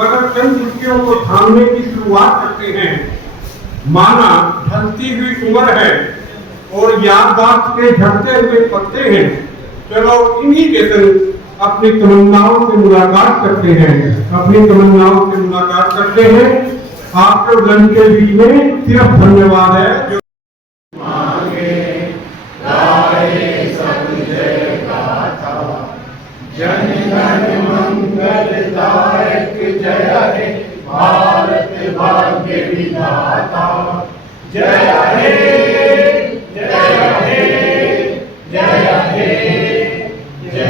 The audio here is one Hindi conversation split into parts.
मगर कई दृष्टियों को थामने की शुरुआत करते हैं। माना ढलती हुई उम्र है और याददाश्त के झड़ते हुए पत्ते हैं। चलो इन्हीं के संग अपनी तमन्नाओं से मुलाकात करते हैं, अपनी तमन्नाओं से मुलाकात करते हैं। आपको जन के बीच में सिर्फ धन्यवाद है जो जन गण मंगलदायक जय हे भारत भाग्य विधाता जय हे जय हे जय हे जय जय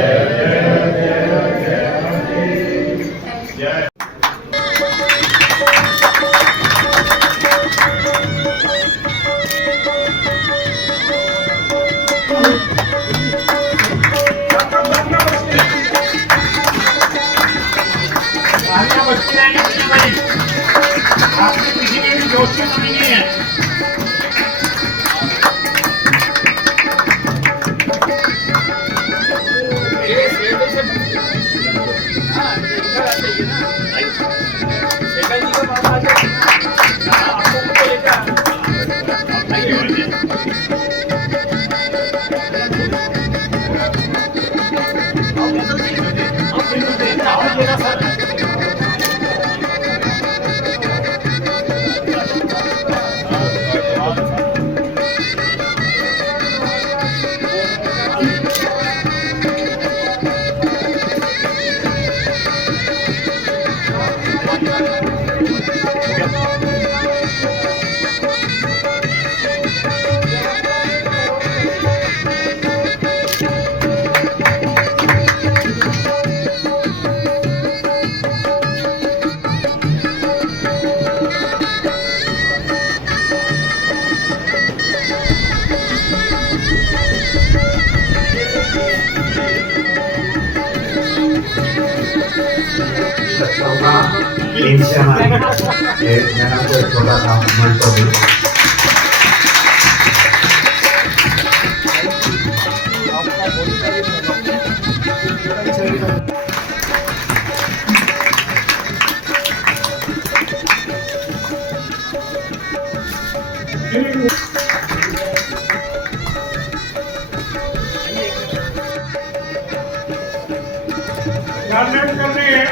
जय जय जय। आपने किसी के भी दोस्त से तो नहीं है। insieme e nella quale ho trovato molto bene. Garden कर रहे हैं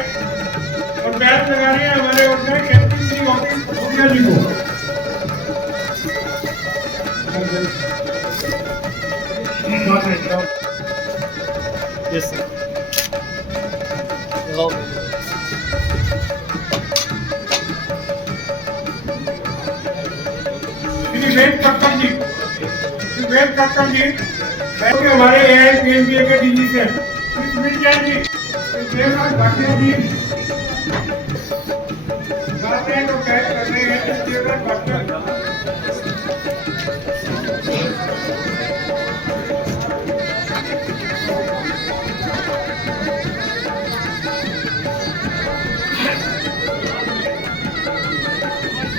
और बैच लगा रहे हैं हमारे उसमें कैप्टन ऑफिस भूरिया जी को। Yes, sir. Hello. वेद कक्कड़ जी, वेद कक्कड़ जी, हमारे AIPMBA के डीजी से मिल जाएंगे। भाटिया जी गाते हैं तो कैद कर रहे हैं।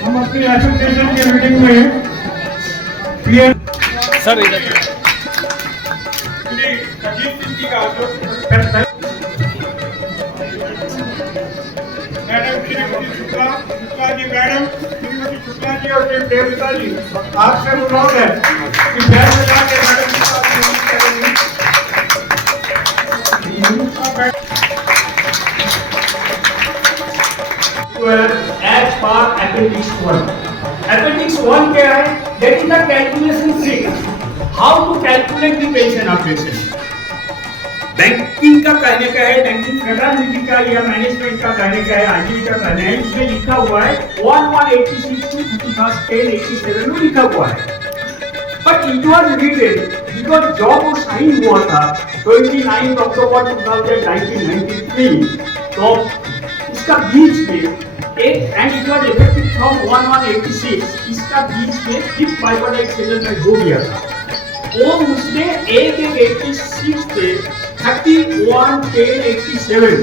हम अपनी एसोसिएशन की मीटिंग में सर इधर अजीत सिंह जी का मैडम श्रीमती शुक्ला जी, मैडम श्रीमती शुक्ला जी और देवता जी आपसे अनुरोध है कि बैठ लगा के मैडम के साथ as per appendix 1. Appendix 1 क्या है? That is the calculation sheet. How to calculate the pension of patient. Banking का कहने का है, बैंकिंग फ्रेटर्निटी का या मैनेजमेंट का कहने का है, आईडी का कहना है। इसमें लिखा हुआ है 1186 to 1087 में लिखा हुआ है। But it was written because job वो साइन हुआ था 29 अक्टूबर 1993, तो उसका बीच में एक and it was effective from 1186, इसका बीच में 5th बाइबल सेशन में हो गया था। वो उसने 86 से 31/10/87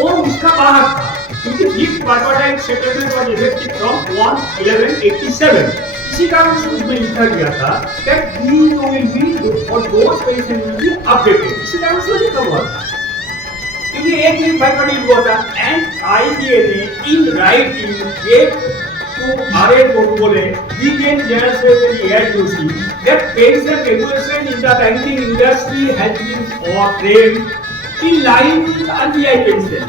वो उसका बाहर था, क्योंकि 5th बाइबल सेशन में वाज इफेक्टिव फ्रॉम 1/11/87। इसी कारण से उसमें लिखा गया था that these will be for those patients will be updated। इसी कारण से लिखा हुआ था। क्योंकि एक दिन फाइव हुआ था एंड आईबीए ने in writing gave to R A बोले we can just say add to see that pension regulation in the banking industry has been framed in line with RBI pension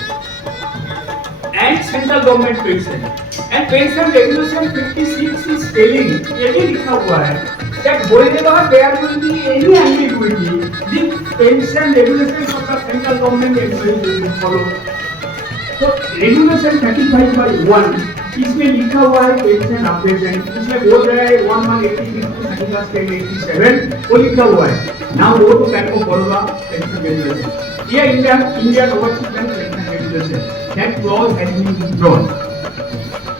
and central government pension and pension regulation 56 is telling ये भी लिखा हुआ है that whenever there will be any ambiguity the pension regulations of the central government employees will be followed. तो रेगुलेशन 35/1 इसमें लिखा हुआ है पेंशन अपडेशन इसमें बोल रहा है 1186 to 31/1087 वो लिखा हुआ है now go to bank of Baroda pension regulation ये Indian overseas bank pension regulation that clause has been withdrawn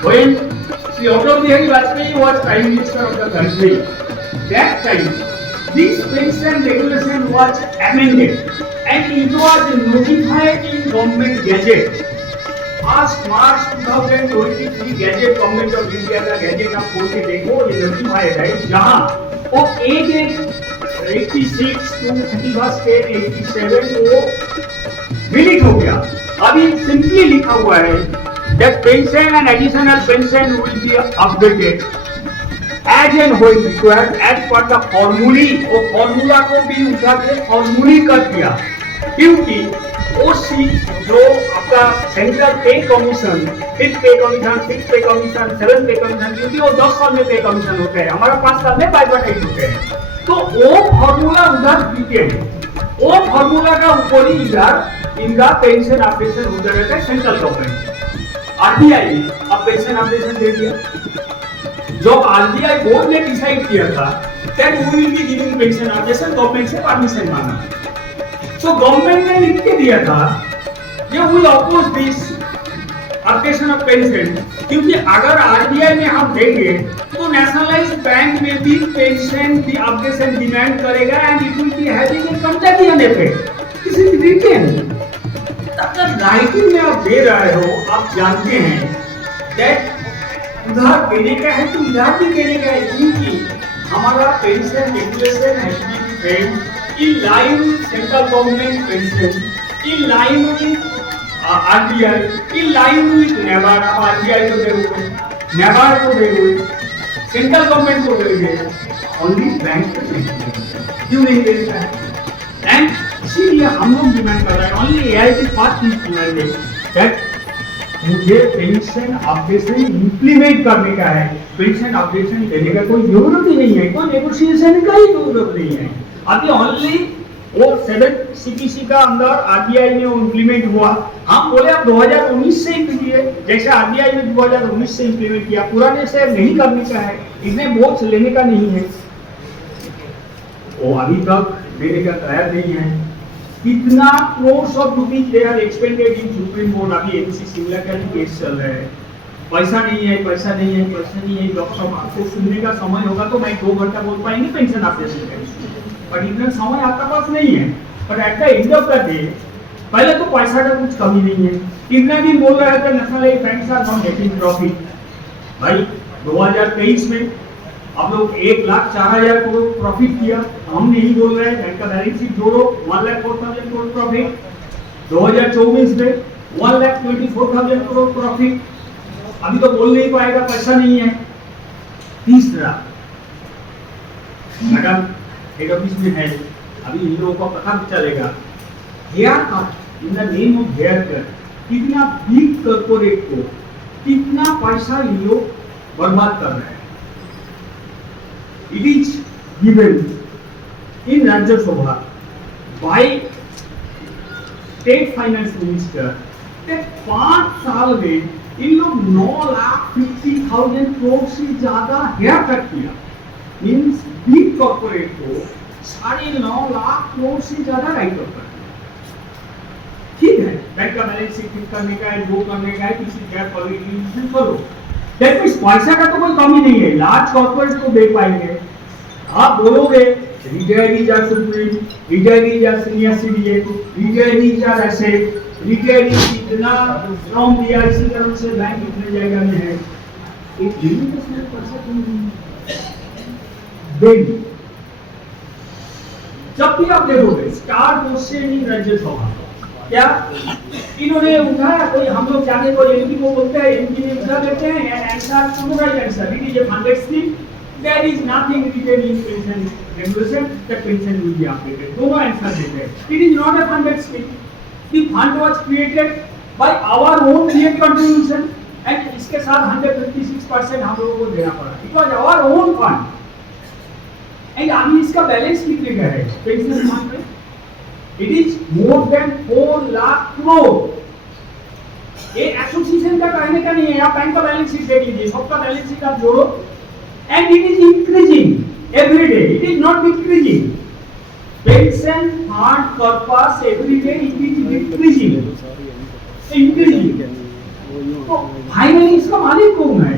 when Sri Atal Bihari Vajpayee was Prime Minister of the country that time this pension regulation was amended and it was notified in government gazette आज मार्च 2023 गैजेट गवर्नमेंट ऑफ इंडिया का गैजेट आप खोल के देखो ये नोटिफाइड है जहां वो 86 to 31/1087 को डिलीट हो गया अभी सिंपली लिखा हुआ है that pension and additional pension will be updated as and when required as per the formulae वो फॉर्मूला को भी उठा के फॉर्मूले कर दिया क्योंकि वो सीट जो आपका सेंट्रल पे कमीशन 5th पे कमीशन 6th पे कमीशन 7th पे कमीशन क्योंकि वो 10 साल में पे कमीशन होते हैं हमारा 5 साल में बाइबाटाइज होते हैं तो वो फॉर्मूला उधर दिखे वो फॉर्मूला का ऊपर ही इधर इनका पेंशन अपडेशन होता रहता है सेंट्रल गवर्नमेंट आरबीआई ने अब पेंशन अपडेशन दे दिया जो आरबीआई बोर्ड ने डिसाइड किया था that we will be giving pension updation government से परमिशन मांगा तो गवर्नमेंट ने लिख के दिया था ये we oppose this updation of pension क्योंकि अगर आरबीआई में हम देंगे तो नेशनलाइज्ड बैंक में भी पेंशन की अपडेशन डिमांड करेगा and it will be having a contagion effect this is written अगर राइटिंग में आप दे रहे हो आप जानते हैं दैट उधार देने का है तो उधार भी देने का है क्योंकि हमारा pension regulation has been framed in line with central government pension, in line with RBI, in line with NABARD, RBI को दे हुए, NABARD को दे हुए, central government को दे हुए, only bank को नहीं क्यों नहीं दे रहा है? And इसीलिए हम लोग डिमांड कर रहे हैं, only AIT first is demanding that मुझे पेंशन अपडेशन इंप्लीमेंट करने का है, पेंशन अपडेशन देने का कोई जरूरत ही नहीं है, कोई नेगोशिएशन का ही जरूरत नहीं है। अभी ओनली वो 7 सीपीसी का अंदर आरबीआई में वो इंप्लीमेंट हुआ हम बोले अब 2019 से ही कीजिए जैसे आरबीआई ने 2019 से इंप्लीमेंट किया पुराने से नहीं करने का है इसमें बोझ लेने का नहीं है वो अभी तक देने का तैयार नहीं है कितना crore of rupees they are expended in supreme court अभी एमसी शिमला का भी केस चल रहा है पैसा नहीं है पैसा नहीं है पैसा नहीं है डॉक्टर साहब आपको सुनने का समय होगा तो मैं 2 घंटा बोल पाएंगे पेंशन अपडेशन का पर इतना समय आपका पास नहीं है पर eight the end of the day पहले तो पैसा का कुछ कमी नहीं है कितना दिन बोल रहे थे national banks are not getting profit भाई 2023 में आप लोग 1,04,000 करोड़ प्रॉफिट किया हम नहीं बोल रहे हैं बैंक का बैलेंस शीट जोड़ो 1,04,000 करोड़ प्रॉफिट 2024 में 1,24,000 करोड़ प्रॉफिट अभी तो बोल नहीं पाएगा पैसा नहीं है तीसरा मैडम हेड ऑफिस में है अभी इन लोगों को पता चलेगा hair cut in the name of hair cut कितना बिग कॉर्पोरेट को कितना पैसा इन लोग बर्बाद कर रहे हैं it is given in Rajya Sabha by state finance minister 5 साल में इन लोग 9,50,000 करोड़ से ज्यादा हेयर कट किया मीन्स बिग कॉर्पोरेट को 9.5 लाख करोड़ से ज्यादा राइट ऑफ करना ठीक है बैंक का बैलेंस शीट ठीक करने का है वो करने का है किसी गैप क्वालिफिकेशन करो दैट मींस पैसा का तो कोई कमी नहीं है लार्ज कॉर्पोरेट को दे पाएंगे आप बोलोगे retirees are supreme retirees are senior citizen retirees are asset retirees इतना फ्रॉम दिया इसी तरह से बैंक इतने जगह में है एक लिमिटेशन में पैसा क्यों नहीं देंगे जब भी आप देखोगे स्टार क्वेश्चन इन राज्यसभा क्या इन्होंने उठाया, कोई हम लोग जाने को एमपी को बोलते हैं, एमपी ने उठा देते हैं and answer to right answer, it is a funded scheme, there is nothing written in pension regulation that pension will be updated, दोनों आंसर देते हैं, it is not a funded scheme, the fund was created by our own create contribution and इसके साथ 156% हम लोगों को देना पड़ा, it was our own fund and अभी इसका बैलेंस कितने का है पेंशन फंड में, it is more than 4 lakh crore. ये एसोसिएशन का कहने का नहीं है, आप बैंक का बैलेंस शीट देख लीजिए, सबका बैलेंस शीट आप जोड़ो and it is increasing every day, it is not decreasing, pension fund purpose every day it is decreasing, तो फाइनली इसका मालिक कौन है?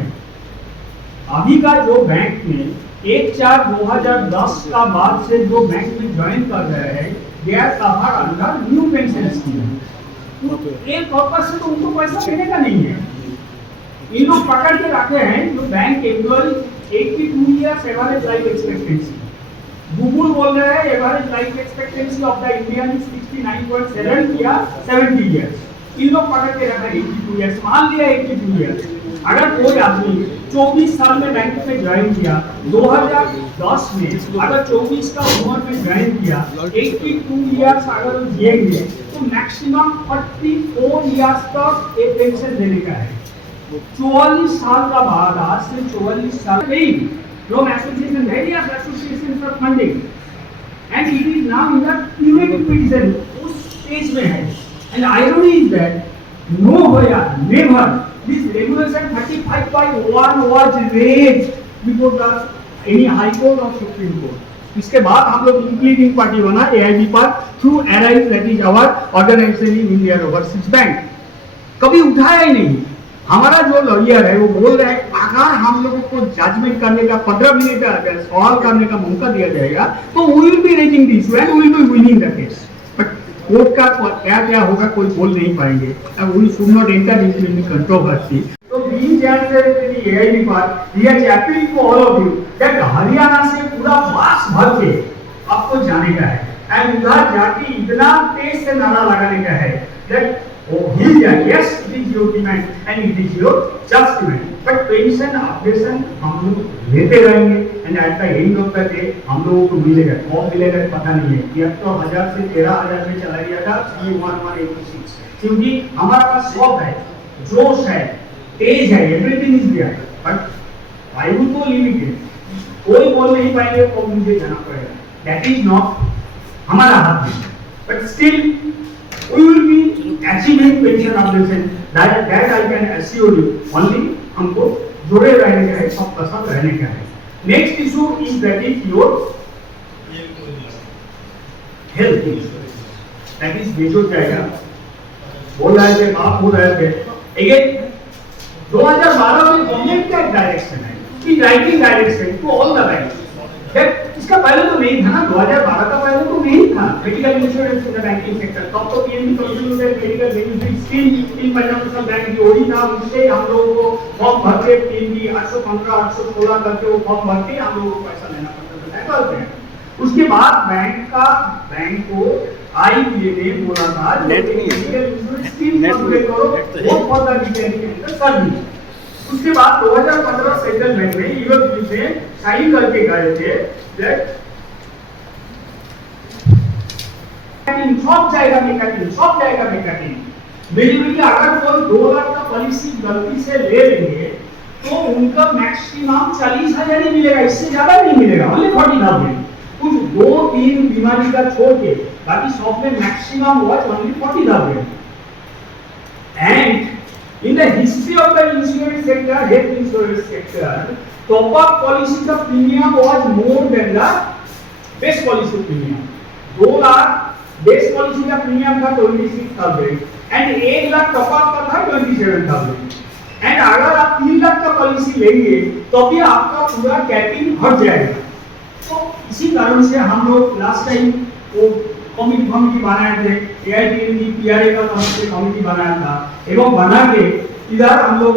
अभी का जो बैंक में 1/4/2010 का बाद से जो बैंक में ज्वाइन कर रहे हैं, they are covered under new pension scheme, एक पर्पस से तो उनको पैसा देने का नहीं है, इन लोग पकड़ के रखे हैं जो bank employ 82 years average life expectancy, Google बोल रहा है average life expectancy of the Indian 69.7 या 70 इयर्स, इन लोग पकड़ के रखा 82 इयर्स, मान लिया 82 इयर्स, अगर कोई आदमी 24 साल में बैंक में ज्वाइन किया, 2010 में अगर 24 का उम्र में ज्वाइन किया, 82 इयर्स अगर जिएंगे तो मैक्सिमम 44 इयर्स तक एक पेंशन देने का है, 44 साल का बाद, आज से 44 साल नहीं, जो association various association for funding and it is now in the curative pension उस स्टेज में है, and irony is that no होया never this regulation 35/1 was raised before the any high court or supreme court, इसके बाद हम लोग इंक्लूडिंग पार्टी बना AIB पर through ARISE that is our organisation in Indian overseas bank, कभी उठाया ही नहीं। हमारा जो लॉयर है वो बोल रहा है अगर हम लोगों को जजमेंट करने का 15 मिनट का सवाल करने का मौका दिया जाएगा तो we will be raising this and we will be winning the case, but court का क्या क्या होगा कोई बोल नहीं पाएंगे, अब we should not enter into any controversy. तो बीइंग चेयरमैन AIB पर we are appealing to all of you that Haryana से पूरा मास भर के आपको जाने का है एंड उधर जाके इतना तेज से नारा लगाने का है दैट वो हिल जाए, yes it is your demand and it is your just demand, but pension updation हम लोग लेते रहेंगे and at the end of the day हम लोगों को मिलेगा, कौन मिलेगा पता नहीं है, 73,000 से 13,000 में चला गया था 31186, क्योंकि हमारे पास शौक है, जोश है, तेज है, everything is there, but I will तो लिमिटेड, कोई बोल नहीं पाएंगे तो मुझे जाना पड़ेगा, दैट इज नॉट हमारा हाथ में, but still we will be achieving pension updation, that I can assure you, only हमको जुड़े रहने का है, सबका साथ रहने का है। Next issue is that is your health insurance, that is major जाएगा, बोल रहे थे आप बोल रहे थे अगेन 2012 में गवर्नमेंट का डायरेक्शन है कि writing direction to all the banks, इसका पहले तो नहीं था ना, 2012 का पहले तो नहीं था medical insurance in the banking sector, तब तो PNB contributed medical benefit scheme in Punjab national bank की ओडी था, उससे हम लोगों को फॉर्म भर के पीएनबी 815 816 करके वो फॉर्म भर के हम लोगों को पैसा लेना पड़ता था। उसके बाद बैंक को आईपीए ने बोला था मेडिकल इंश्योरेंस स्कीम कंप्लीट करो, वो फॉर द डिटेल के अंदर कर दी। उसके बाद 2015 सेटलमेंट में यूरोप से साइन करके गए थे दैट सब जाएगा मेकाटिंग, बेसिकली अगर कोई 2 लाख का पॉलिसी गलती से ले लेंगे तो उनका मैक्सिमम 40,000 ही मिलेगा, इससे ज्यादा नहीं मिलेगा, ओनली 40,000, कुछ 2-3 बीमारी का छोड़ के बाकी सब में maximum was only 40,000 and in the history of the insurance sector, health insurance sector, top-up policy का premium was more than the base policy premium. 2 lakh base policy का premium था 26,000 and 1 लाख top-up का था 27,000 and अगर आप 3 लाख का पॉलिसी लेंगे तो भी आपका पूरा कैपिंग हट जाएगा। तो इसी कारण से हम लोग लास्ट टाइम वो कमिटी बनाए थे, AITMD PRA का तरफ से कमिटी बनाया था एवं बना के इधर हम लोग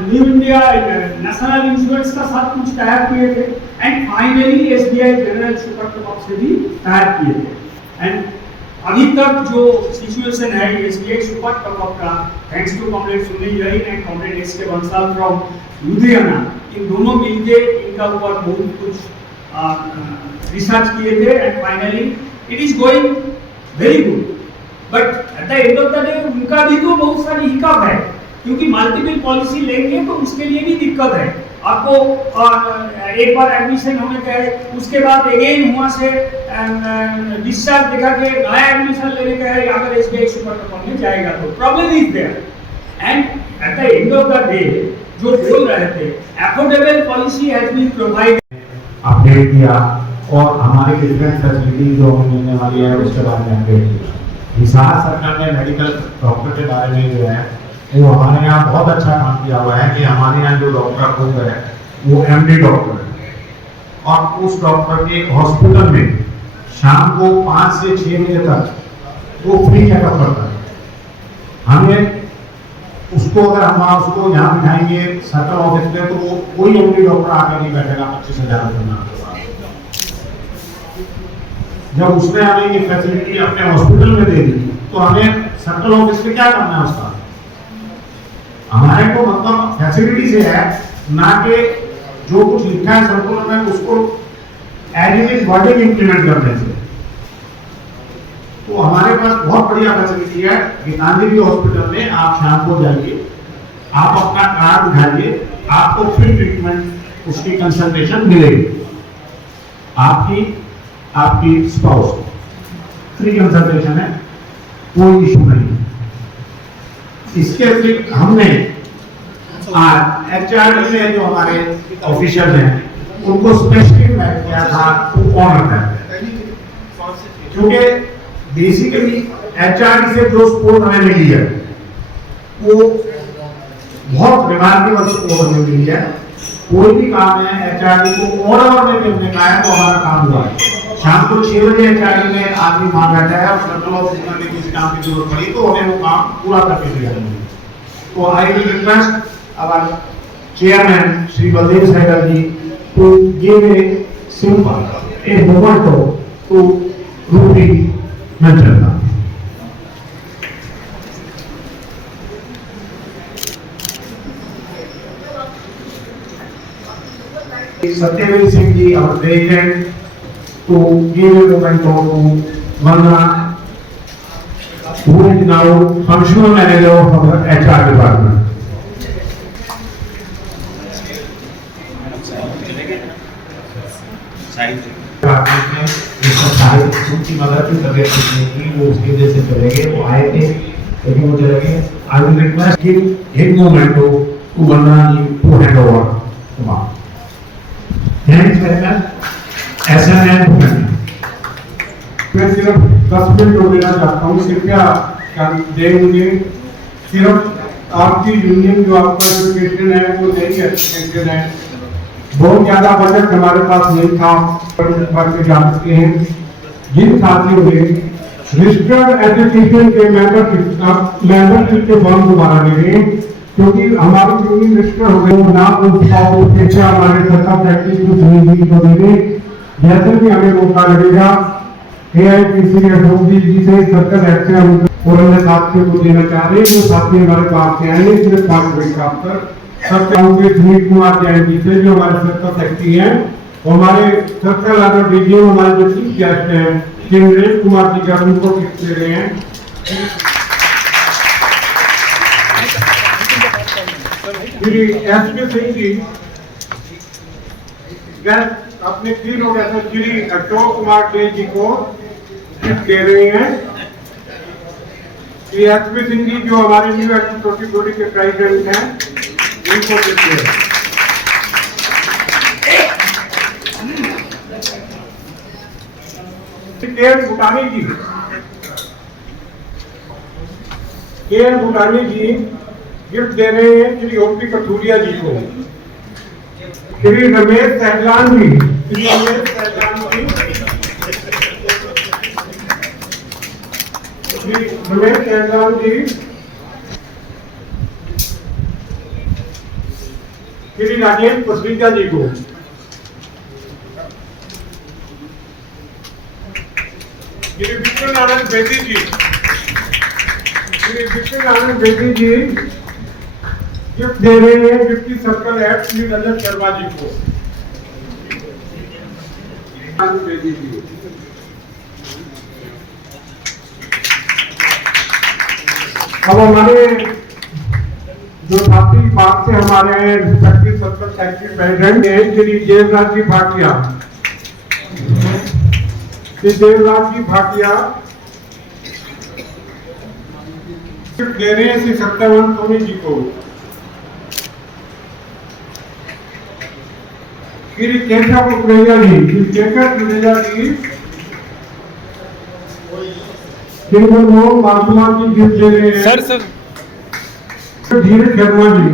न्यू इंडिया नेशनल इंश्योरेंस का साथ कुछ तैयार किए थे and finally SBI general super top से भी तैयार किए थे एंड अभी तक जो सिचुएशन है ये सुपर टॉप ऑफ का, thanks to comrade Sunil Jain and comrade S K Bansal from Ludhiana, इन दोनों मिलके इनका ऊपर बहुत कुछ रिसर्च किए थे and finally it is going very good. But at the end of the day उनका भी तो बहुत सारी हिकअप है, क्योंकि मल्टीपल पॉलिसी लेंगे तो उसके लिए भी दिक्कत है। आपको एक बार एडमिशन होने का है, उसके बाद अगेन वहाँ से डिस्चार्ज दिखा के नया एडमिशन लेने का है, अगर एसबीआई सुपर टॉप में जाएगा तो problem is there. And at the end of the day जो बोल रहे थे affordable policy has been provided, update किया और हमारी डिफरेंट फैसिलिटी जो मिलने वाली है उसके बारे में अपडेट किया। हिसार सरकार ने मेडिकल डॉक्टर के बारे में जो है वो हमारे यहाँ बहुत अच्छा काम किया हुआ है कि हमारे यहाँ जो डॉक्टर खुद है वो एमडी डॉक्टर है और उस डॉक्टर के हॉस्पिटल में शाम को 5 से 6 बजे तक वो फ्री चेकअप करता है। हमें उसको अगर हम उसको यहाँ बिठाएंगे सर्कल ऑफिस में तो वो कोई एमडी डॉक्टर आकर नहीं बैठेगा 25,000 रुपये। जब उसने हमें ये फैसिलिटी अपने हॉस्पिटल में दे दी तो हमें सर्कल ऑफिस में क्या करना है उसका, हमारे को मतलब फैसिलिटी से है ना कि जो कुछ लिखा है सर्कुलर में उसको as it is wording implement करने से। तो हमारे पास बहुत बढ़िया फैसिलिटी है। गीतांजलि हॉस्पिटल में आप शाम को जाइए, आप अपना कार्ड दिखाइए, आपको फ्री ट्रीटमेंट उसकी कंसल्टेशन मिलेगी। आपकी स्पाउस फ्री कंसल्टेशन है, कोई इशू नहीं। इसके अतिरिक्त हमने आज एचआरडी में जो हमारे ऑफिसर्स हैं उनको स्पेशली मैं किया था वो कौन रहता है, क्योंकि बेसिकली एचआरडी से जो सपोर्ट हमें मिली है वो बहुत रिमार्केबल सपोर्ट हमें मिली है। कोई भी काम है एचआरडी को ऑर्डर में हमने कहा है तो हमारा काम हुआ है। शाम को 6 बजे एचआरडी में आदमी वहां बैठा है और सर्कल ऑफिस में किसी काम की जरूरत पड़ी तो हमें वो काम पूरा करके दिया। तो I will request our chairman Shri Baldev Sehgal ji to give a simple a moment to Ruby Manchanda. Satyavir Singh ji our president to give a memento to Vandana, who is now functional manager of our HR department. उनकी मदद की तबीयत ठीक नहीं थी, वो उसकी वजह से चले गए, वो आए थे लेकिन वो चले गए। I will request give a memento to Vandana ji to hand over the mark. Thanks very much. SNN मैं सिर्फ 10 मिनट हो देना चाहता हूँ, कृपया दे मुझे। सिर्फ आपकी यूनियन जो आपका एजुकेशन है वो नहीं एजुकेशन है, बहुत ज्यादा बजट हमारे पास नहीं था, पर जान सकते हैं जिन साथियों ने रजिस्टर्ड एजुकेशन के मेंबरशिप के फॉर्म दोबारा लेंगे, क्योंकि हमारी यूनियन रजिस्टर हो गई ना उनसे हमारे सरकार प्रैक्टिस को देंगे। जैसे भी हमें मौका लगेगा एआईपीसी एसओसी जी से सर्कल एक्शन और अन्य साथियों को देना चाह रहे हैं। वो साथी हमारे पास से आएंगे सिर्फ 5 मिनट का अवसर सर्कल सुनील कुमार जैन जी से जो हमारे सर्कल सेक्रेटरी हैं, हमारे सर्कल अदर डीजीओ हमारे जो चीफ गेस्ट हैं केंद्रेश कुमार जी का उनको टिप्स दे रहे हैं। श्री एसपी सिंह जी अपने 3 लोग ऐसे श्री अशोक कुमार डे जी को दे रहे हैं। श्री एसपी सिंह जी जो हमारे न्यू एक्टिव बॉडी के प्रेसिडेंट हैं इनको देते हैं। भूटानी जी गिफ्ट दे रहे हैं श्री ओपी कथूरिया जी को। श्री रमेश सहजान जी, श्री रमेश सहजान जी, श्री राजेश पसरीजा जी को। श्री विपिन आनंद बेदी जी, श्री विपिन आनंद बेदी जी गिफ्ट दे रहे हैं deputy circle head Shri Rajat Sharma ji को। आनंद बेदी जी, अब हमारे जो साथी बात से हमारे रिस्पेक्टिव सर्कल सेक्रेटरी प्रेसिडेंट हैं श्री देवराज जी भाटिया, श्री देवराज जी भाटिया गिफ्ट दे रहे हैं श्री सत्यवान सोनी जी को। श्री केशव कुकरेजा जी, श्री केशव कुकरेजा जी श्री मनमोहन मासूमान जी गिफ्ट दे रहे हैं। सर धीरज शर्मा जी,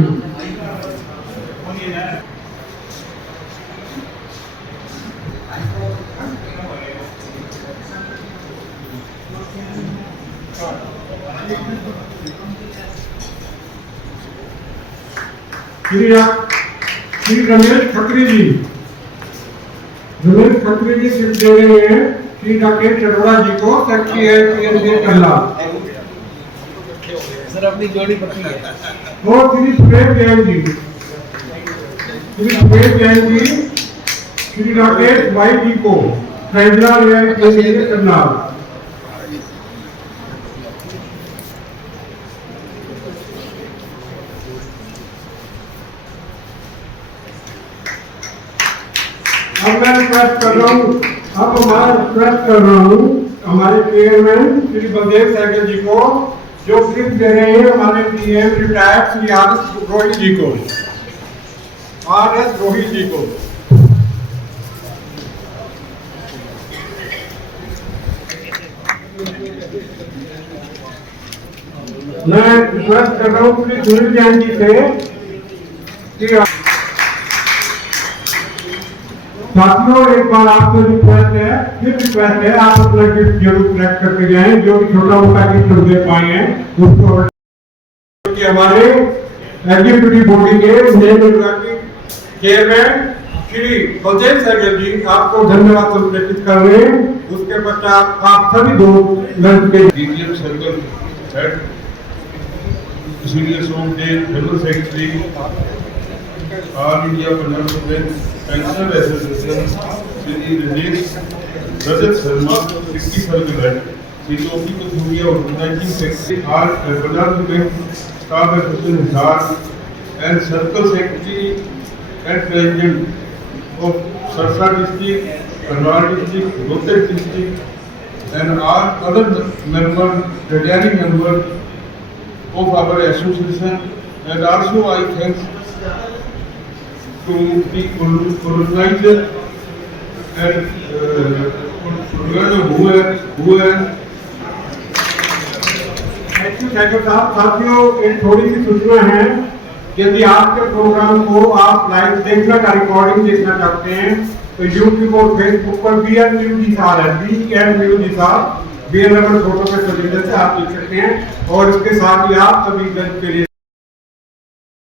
श्री रमेश खत्री जी, रमेश खत्री जी गिफ्ट दे रहे हैं श्री राकेश चरोड़ा जी को, सेक्रेटरी है पीएनबी कल्ला। सर अपनी जोड़ी पक्की है। और श्री सुरेश जैन जी, श्री सुरेश जैन जी श्री राकेश भाई जी को ट्रेजरर है पीएनबी कल्ला। अब मैं रिक्वेस्ट कर रहा हूँ, अब हमारा रिक्वेस्ट कर रहा हूँ हमारे चेयरमैन श्री बलदेव सहगल जी को, जो गिफ्ट दे रहे हैं हमारे DM retired Shri R S. Rohit ji को, आर.एस. रोहित जी को। मैं रिक्वेस्ट कर रहा हूँ श्री सुनील जैन जी से कि साथियों एक बार आपसे रिक्वेस्ट है, फिर रिक्वेस्ट है आप अपना गिफ्ट जरूर कलेक्ट करके जाएं, जो भी छोटा मोटा गिफ्ट दे पाए हैं उसको। कि हमारे एग्जीक्यूटिव बॉडी के नए चेयरमैन श्री बलदेव सहगल जी आपको धन्यवाद संप्रेषित कर रहे हैं। उसके पश्चात आप सभी दो लंच के DGM circle head senior Somdev general secretary all India Punjab student pensioner association Shri Rajat Sharma 60 circle head Shri OP Kathuria organising secretary all Punjab student staff association Hisar and circle secretary and president of Sirsa district, Karnal district, Rohtak district and all other members, retiring members of our association, and also I thank to the organizer and who are साथियों एक थोड़ी सी सूचना है, यदि आपके प्रोग्राम को आप लाइव देखना का रिकॉर्डिंग देखना चाहते हैं तो यूट्यूब और फेसबुक पर BN न्यूज हिसार है, BN news Hisar BN photo पे सजेशन से आप देख सकते हैं। और इसके साथ ही आप सभी जन के लिए